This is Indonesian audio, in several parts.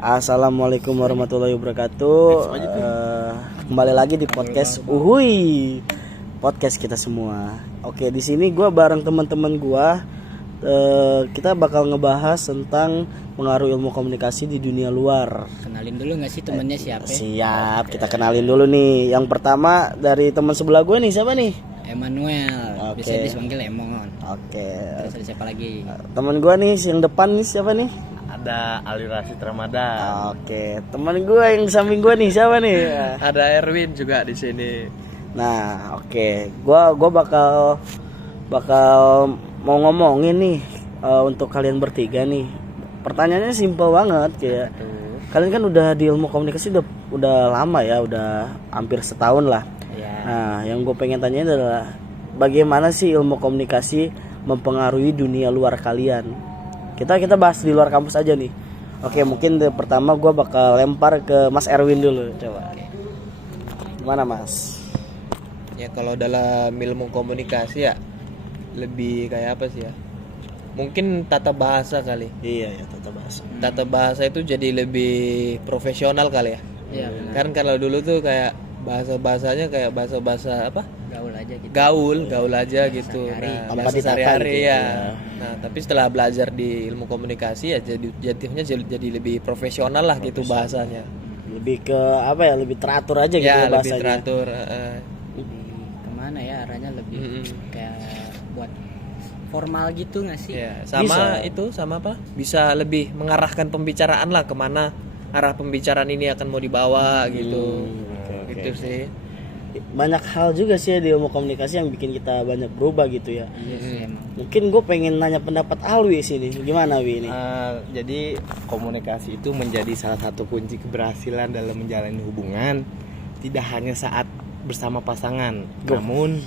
Assalamualaikum warahmatullahi wabarakatuh. Kembali lagi di podcast Uhuy, podcast kita semua. Oke, di sini gue bareng teman-teman gue. Kita bakal ngebahas tentang pengaruh ilmu komunikasi di dunia luar. Kenalin dulu nggak sih temennya siapa? Siap, kita kenalin dulu nih. Yang pertama dari teman sebelah gue nih, siapa nih? Emmanuel, biasa dipanggil Emon. Oke. Terus ada siapa lagi? Teman gue nih yang depan nih, siapa nih? Ada Ali Rasid Ramadan. Oke, teman gue yang di samping gue nih, siapa nih? Ada Erwin juga di sini. Nah, oke. Gua bakal mau ngomongin nih untuk kalian bertiga nih. Pertanyaannya simpel banget kayak kalian kan udah di ilmu komunikasi udah lama ya, udah hampir setahun lah. Ya. Nah, yang gue pengen tanyain adalah bagaimana sih ilmu komunikasi mempengaruhi dunia luar kalian? Kita bahas di luar kampus aja nih. Oke, mungkin pertama gue bakal lempar ke Mas Erwin dulu, coba. Gimana Mas? Ya kalau dalam ilmu komunikasi ya lebih kayak apa sih ya? Mungkin tata bahasa kali. Iya ya, tata bahasa. Tata bahasa itu jadi lebih profesional kali ya. Iya. Kan kalau dulu tuh kayak bahasa-bahasanya kayak bahasa-bahasa apa? Gaul aja gitu. Gaul aja gitu. sehari-hari. Nah, Tanpa bahasa ditata sehari-hari gitu, ya. ya. Nah, tapi setelah belajar di ilmu komunikasi ya jadinya jadi lebih profesional lah gitu bahasanya. Lebih ke apa ya, lebih teratur aja gitu Ya, ya lebih bahasanya. teratur. Lebih kemana ya arahnya lebih Mm-mm. kayak buat formal gitu nggak sih? Ya, sama Bisa. itu sama apa? Bisa lebih mengarahkan pembicaraan lah kemana arah pembicaraan ini akan mau dibawa gitu. Oke, Gitu oke. sih. Banyak hal juga sih ya di ilmu komunikasi yang bikin kita banyak berubah gitu ya. Iya sih emang. Mungkin gue pengen nanya pendapat Alwi sini. Gimana Wi ini? Jadi komunikasi itu menjadi salah satu kunci keberhasilan dalam menjalani hubungan, tidak hanya saat bersama pasangan, namun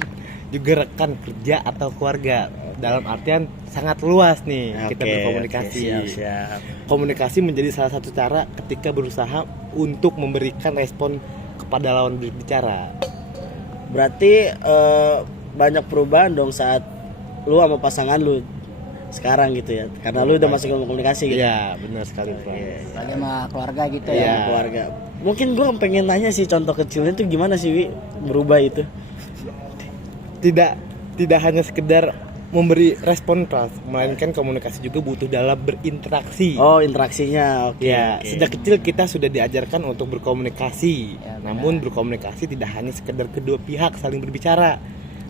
juga rekan kerja atau keluarga. Dalam artian sangat luas nih kita berkomunikasi. Siap. Komunikasi menjadi salah satu cara ketika berusaha untuk memberikan respon kepada lawan berbicara. Berarti banyak perubahan dong saat lu sama pasangan lu sekarang gitu ya. Karena lu udah masuk ilmu komunikasi gitu. Iya, benar sekali, Bang. Lagi sama keluarga gitu Ya, ya. keluarga. Mungkin gue pengen nanya sih contoh kecilnya tuh gimana sih Wi berubah itu? Tidak hanya sekedar memberi respon keras, melainkan komunikasi juga butuh dalam berinteraksi. Oh, interaksinya. Oke. Ya, oke. sejak kecil kita sudah diajarkan untuk berkomunikasi. Ya, Namun berkomunikasi tidak hanya sekedar kedua pihak saling berbicara,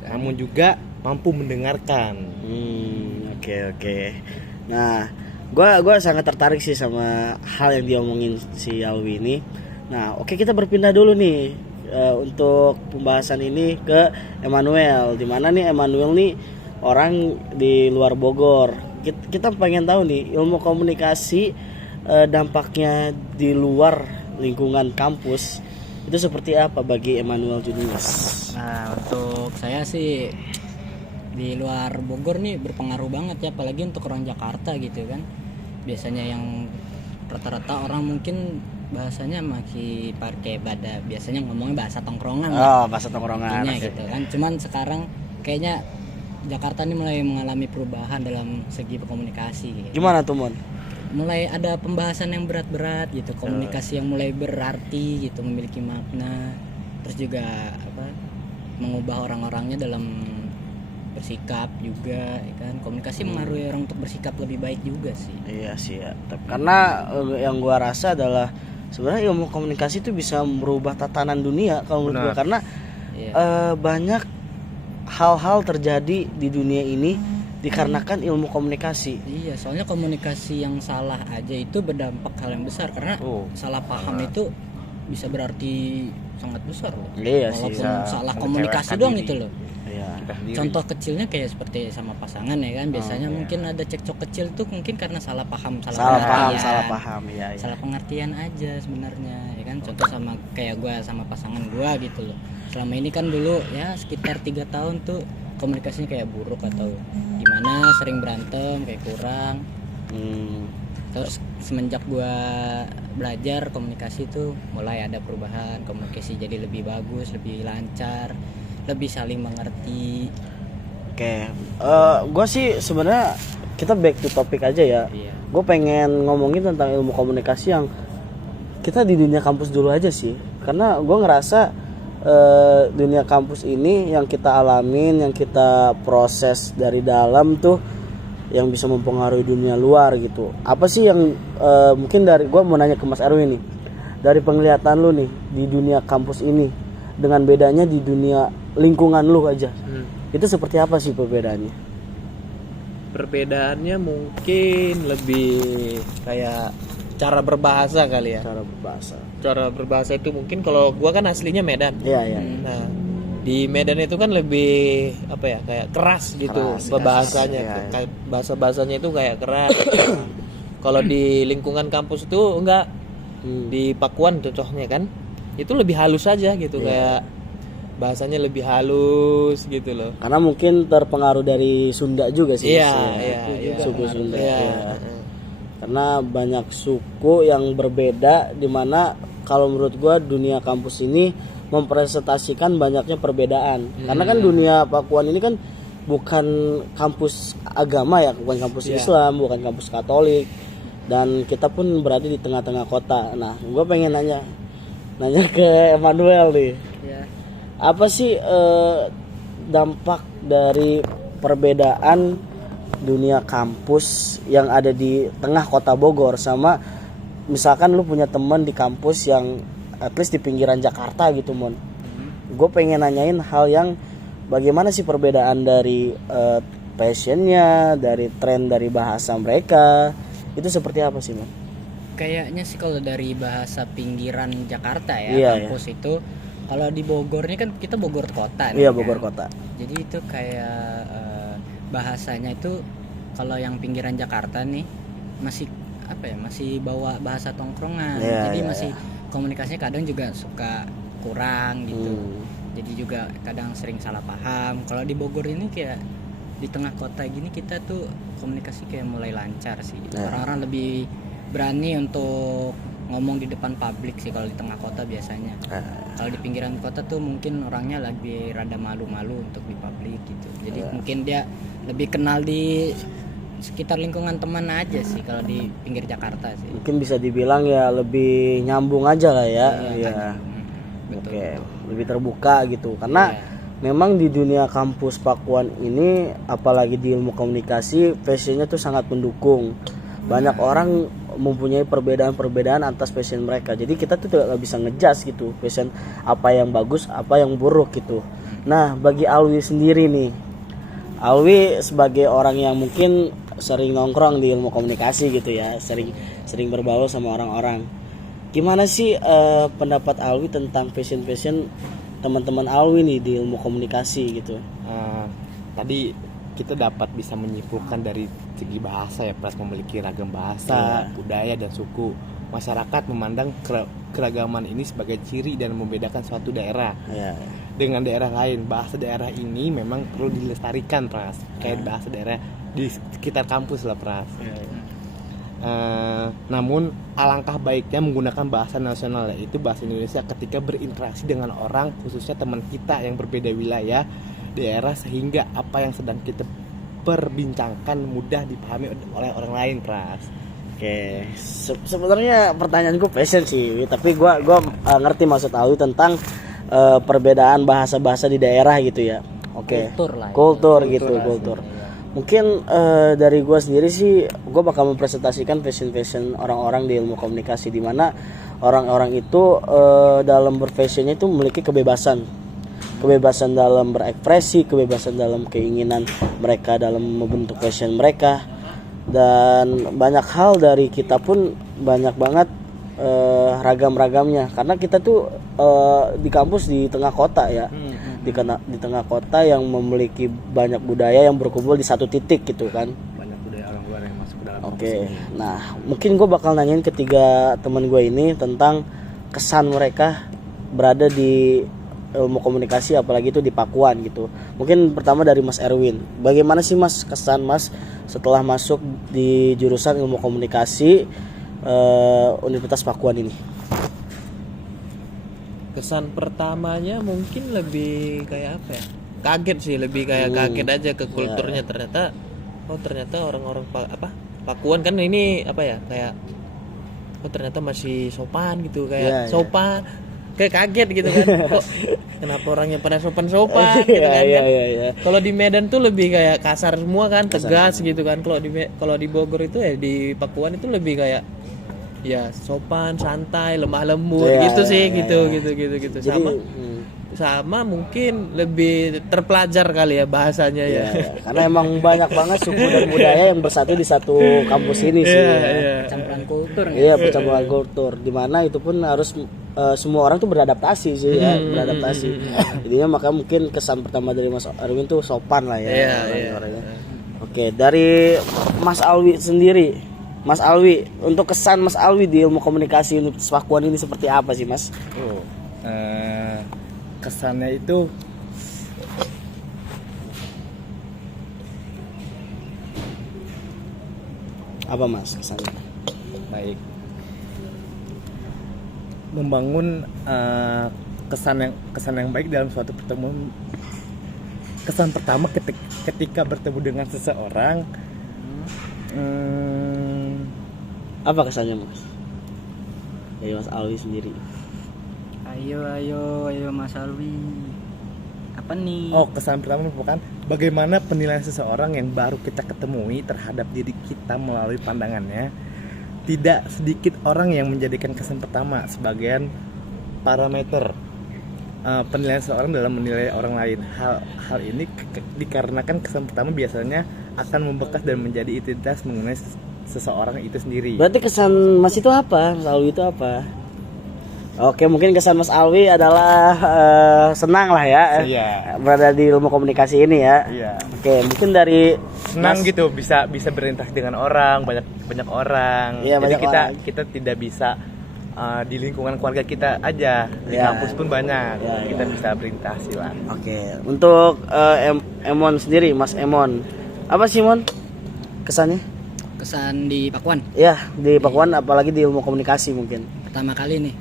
namun juga mampu mendengarkan. Oke. Nah, gua sangat tertarik sih sama hal yang diomongin si Alwi ini. Nah, oke, kita berpindah dulu nih untuk pembahasan ini ke Emmanuel. Dimana nih Emmanuel nih orang di luar Bogor. Kita pengen tahu nih ilmu komunikasi dampaknya di luar lingkungan kampus itu seperti apa bagi Emmanuel Junius? Nah untuk saya sih di luar Bogor nih berpengaruh banget ya, apalagi untuk orang Jakarta gitu kan. Biasanya yang rata-rata orang mungkin bahasanya masih pakai biasanya ngomongnya bahasa tongkrongan lah. Oh, bahasa tongkrongan. Intinya gitu kan. Cuman sekarang kayaknya Jakarta ini mulai mengalami perubahan dalam segi komunikasi gitu. Gimana tuh Mon? Mulai ada pembahasan yang berat-berat gitu, komunikasi yang mulai berarti gitu, memiliki makna. Terus juga apa? Mengubah orang-orangnya dalam bersikap juga ya kan. Komunikasi mengaruhi orang untuk bersikap lebih baik juga sih. Iya sih ya. Karena yang gua rasa adalah sebenarnya ilmu komunikasi itu bisa merubah tatanan dunia kalau menurut gua, karena Iya. banyak hal-hal terjadi di dunia ini dikarenakan ilmu komunikasi. Iya, soalnya komunikasi yang salah aja itu berdampak hal yang besar karena salah paham itu bisa berarti sangat besar loh. Iya sih. Walaupun salah komunikasi doang itu loh. Iya. Contoh kecilnya kayak seperti sama pasangan ya kan, biasanya mungkin ada cekcok kecil tuh mungkin karena salah paham, Salah paham, iya. salah pengertian aja sebenarnya ya kan. Contoh sama kayak gua sama pasangan gua gitu loh. Selama ini kan dulu ya sekitar 3 tahun tuh komunikasinya kayak buruk atau gimana, sering berantem kayak kurang. Terus semenjak gua belajar komunikasi tuh mulai ada perubahan, komunikasi jadi lebih bagus, lebih lancar, lebih saling mengerti. Oke, gue sih sebenarnya kita back to topic aja ya. Iya. Gue pengen ngomongin tentang ilmu komunikasi yang kita di dunia kampus dulu aja sih, karena gue ngerasa dunia kampus ini yang kita alamin, yang kita proses dari dalam tuh yang bisa mempengaruhi dunia luar gitu. Apa sih yang mungkin dari gue mau nanya ke Mas Erwin nih, dari penglihatan lu nih di dunia kampus ini dengan bedanya di dunia lingkungan lu aja, itu seperti apa sih perbedaannya? Perbedaannya mungkin lebih kayak cara berbahasa kali ya. Cara berbahasa itu mungkin kalau gua kan aslinya Medan. Iya. Nah, di Medan itu kan lebih apa ya, kayak keras gitu bahasanya. Iya. Bahasa-bahasanya itu kayak keras. Kalau di lingkungan kampus itu enggak. Di Pakuan contohnya kan, itu lebih halus aja gitu, kayak bahasanya lebih halus gitu loh. Karena mungkin terpengaruh dari Sunda juga sih. Iya. Suku Sunda. Iya. Ya. Karena banyak suku yang berbeda, dimana kalau menurut gua dunia kampus ini mempresentasikan banyaknya perbedaan. Karena kan dunia Pakuan ini kan bukan kampus agama ya, bukan kampus Islam, bukan kampus Katolik, dan kita pun berada di tengah-tengah kota. Nah, gua pengen nanya ke Emmanuel nih, apa sih dampak dari perbedaan dunia kampus yang ada di tengah kota Bogor sama misalkan lu punya teman di kampus yang at least di pinggiran Jakarta gitu, Mon? Gue pengen nanyain hal yang bagaimana sih perbedaan dari passionnya, dari tren dari bahasa mereka, itu seperti apa sih, Mon? Kayaknya sih kalau dari bahasa pinggiran Jakarta ya, kampus itu, kalau di Bogor ini kan kita Bogor kota nih. Iya, Bogor kota. Jadi itu kayak bahasanya itu kalau yang pinggiran Jakarta nih masih apa ya, masih bawa bahasa tongkrongan. Jadi masih komunikasinya kadang juga suka kurang gitu. Jadi juga kadang sering salah paham. Kalau di Bogor ini kayak di tengah kota gini kita tuh komunikasi kayak mulai lancar sih. Orang-orang lebih berani untuk ngomong di depan publik sih kalau di tengah kota biasanya. Kalau di pinggiran kota tuh mungkin orangnya lagi rada malu-malu untuk di publik gitu. Jadi mungkin dia lebih kenal di sekitar lingkungan teman aja sih kalau di pinggir Jakarta sih. Mungkin bisa dibilang ya lebih nyambung aja lah ya. Betul. Lebih terbuka gitu. Karena memang di dunia kampus Pakuan ini, apalagi di ilmu komunikasi, passionnya tuh sangat mendukung. Banyak orang mempunyai perbedaan-perbedaan atas passion mereka. Jadi kita tuh tidak bisa ngejudge gitu passion apa yang bagus, apa yang buruk gitu. Nah, bagi Alwi sendiri nih, Alwi sebagai orang yang mungkin sering nongkrong di ilmu komunikasi gitu ya, sering berbaur sama orang-orang. Gimana sih pendapat Alwi tentang passion teman-teman Alwi nih di ilmu komunikasi gitu? Tadi kita dapat bisa menyimpulkan dari segi bahasa ya, Pras, memiliki ragam bahasa, budaya dan suku. Masyarakat memandang keragaman ini sebagai ciri dan membedakan suatu daerah dengan daerah lain. Bahasa daerah ini memang perlu dilestarikan, Pras. Kayak bahasa daerah di sekitar kampus lah, Pras. Namun alangkah baiknya menggunakan bahasa nasional, yaitu bahasa Indonesia, ketika berinteraksi dengan orang, khususnya teman kita yang berbeda wilayah, daerah, sehingga apa yang sedang kita perbincangkan mudah dipahami oleh orang lain, Pras. Oke, sebenarnya pertanyaan gue passion sih, tapi gue ngerti maksud Alwi tentang perbedaan bahasa-bahasa di daerah gitu ya. Oke. Kultur. Mungkin dari gue sendiri sih, gue bakal mempresentasikan passion orang-orang di ilmu komunikasi, di mana orang-orang itu dalam berfashionnya itu memiliki kebebasan dalam berekspresi, kebebasan dalam keinginan mereka dalam membentuk fashion mereka, dan banyak hal dari kita pun banyak banget ragam-ragamnya, karena kita tuh di kampus di tengah kota ya, di tengah kota yang memiliki banyak budaya yang berkumpul di satu titik gitu kan. Banyak budaya orang luar yang masuk ke dalam. Nah mungkin gue bakal nanyain ketiga teman gue ini tentang kesan mereka berada di ilmu komunikasi, apalagi itu di Pakuan gitu. Mungkin pertama dari Mas Erwin, bagaimana sih Mas kesan Mas setelah masuk di jurusan ilmu komunikasi Universitas Pakuan ini? Kesan pertamanya mungkin lebih kayak apa ya? Kaget sih, lebih kayak kaget aja ke kulturnya. Ternyata orang-orang Pakuan kan ini apa ya, kayak oh ternyata masih sopan gitu, Iya, kayak sopan, kayak kaget gitu kan, kok kenapa orangnya pada sopan-sopan gitu kan. Iya. Kalau di Medan tuh lebih kayak kasar semua kan, tegas gitu kan. Kalau di Bogor itu di Pakuan itu lebih kayak ya sopan, santai, lemah lembut Iya, gitu sih, iya, gitu. Jadi, Sama mungkin lebih terpelajar kali ya bahasanya ya. ya. Karena emang banyak banget suku dan budaya yang bersatu di satu kampus ini sih. Campuran kultur nggak? Iya, percampuran kultur. Dimana itu pun harus semua orang tuh beradaptasi sih ya, beradaptasi. Jadinya maka mungkin kesan pertama dari Mas Erwin tuh sopan lah ya. Orang-orangnya. Oke, dari Mas Alwi sendiri. Mas Alwi, untuk kesan Mas Alwi di ilmu komunikasi Universitas Pakuan ini seperti apa sih, Mas? Kesannya itu Apa Mas kesannya? baik, membangun kesan yang baik dalam suatu pertemuan. Kesan pertama ketika bertemu dengan seseorang, Apa kesannya, Mas? Dari Mas Alwi sendiri. Ayo Mas Alwi. Apa nih? kesan pertama merupakan bagaimana penilaian seseorang yang baru kita ketemui terhadap diri kita melalui pandangannya. Tidak sedikit orang yang menjadikan kesan pertama sebagai parameter penilaian seseorang dalam menilai orang lain. Hal ini dikarenakan kesan pertama biasanya akan membekas dan menjadi identitas mengenai seseorang itu sendiri. Berarti kesan Mas itu apa? Mas Alwi itu apa? Oke, mungkin kesan Mas Alwi adalah senang lah ya. Iya. Berada di ilmu komunikasi ini ya. Iya. Oke, mungkin dari Senang Mas- gitu bisa berinteraksi dengan orang, banyak orang. Iya, Jadi banyak kita orang. kita tidak bisa di lingkungan keluarga kita aja, di Iya. kampus pun banyak. Iya, Kita bisa berinteraksi lah. Oke, untuk Emon sendiri, Mas Emon. Apa sih, Mon? Kesannya? Kesan di Pakuan Ya, di Pakuan apalagi di ilmu komunikasi mungkin. pertama kali nih,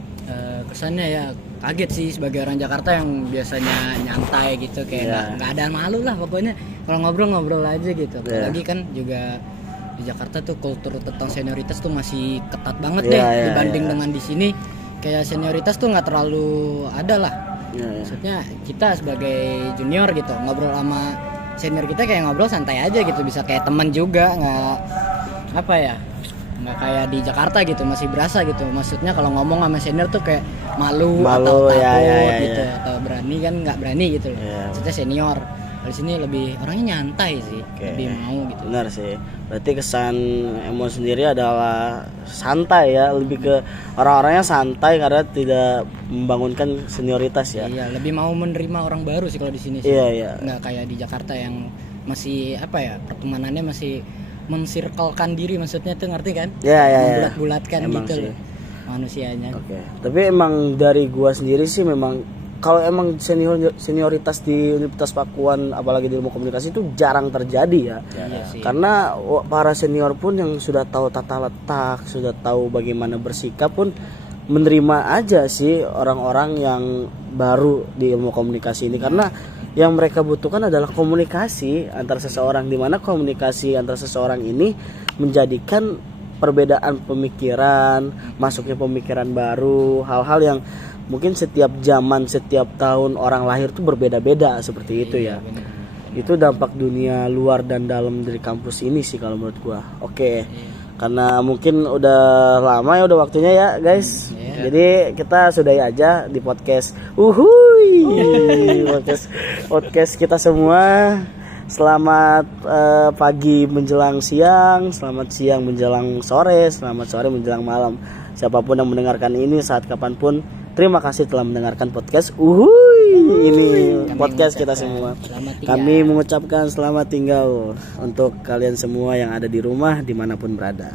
kesannya ya kaget sih sebagai orang Jakarta yang biasanya nyantai gitu, kayak nggak ada malu lah pokoknya, kalau ngobrol aja gitu. Apalagi kan juga di Jakarta tuh kultur tentang senioritas tuh masih ketat banget deh dibanding dengan di sini. Kayak senioritas tuh nggak terlalu ada lah. Maksudnya kita sebagai junior gitu ngobrol sama senior kita kayak ngobrol santai aja gitu, bisa kayak teman juga, nggak apa ya, nggak kayak di Jakarta gitu, masih berasa gitu. Maksudnya kalau ngomong sama senior tuh kayak malu atau takut gitu, atau berani kan nggak berani gitu loh. Maksudnya senior. Di sini lebih orangnya nyantai sih, lebih mau gitu. Benar sih. Berarti kesan Emon sendiri adalah santai ya, lebih ke orang-orangnya santai karena tidak membangunkan senioritas ya. Iya, lebih mau menerima orang baru sih kalau di sini sih. Iya. Nggak kayak di Jakarta yang masih apa ya, pertemanannya masih mensirkelkan diri, maksudnya tuh ngerti kan? Iya. Bulat-bulatkan Emang gitu sih. loh manusianya. Oke. Tapi emang dari gua sendiri sih memang kalau emang senioritas di Universitas Pakuan apalagi di ilmu komunikasi itu jarang terjadi ya. Iya sih. Karena para senior pun yang sudah tahu tata letak, sudah tahu bagaimana bersikap pun menerima aja sih orang-orang yang baru di ilmu komunikasi ini, karena yang mereka butuhkan adalah komunikasi antar seseorang, di mana komunikasi antar seseorang ini menjadikan perbedaan pemikiran, masuknya pemikiran baru, hal-hal yang mungkin setiap zaman, setiap tahun orang lahir tuh berbeda-beda seperti itu ya. Bener. Itu dampak dunia luar dan dalam dari kampus ini sih kalau menurut gua. Oke. Karena mungkin udah lama ya, udah waktunya ya guys. Jadi kita sudahi aja di podcast. podcast kita semua. Selamat pagi menjelang siang, selamat siang menjelang sore, selamat sore menjelang malam. Siapapun yang mendengarkan ini saat kapanpun, terima kasih telah mendengarkan podcast. Ini podcast kita semua. Kami mengucapkan selamat tinggal untuk kalian semua yang ada di rumah dimanapun berada.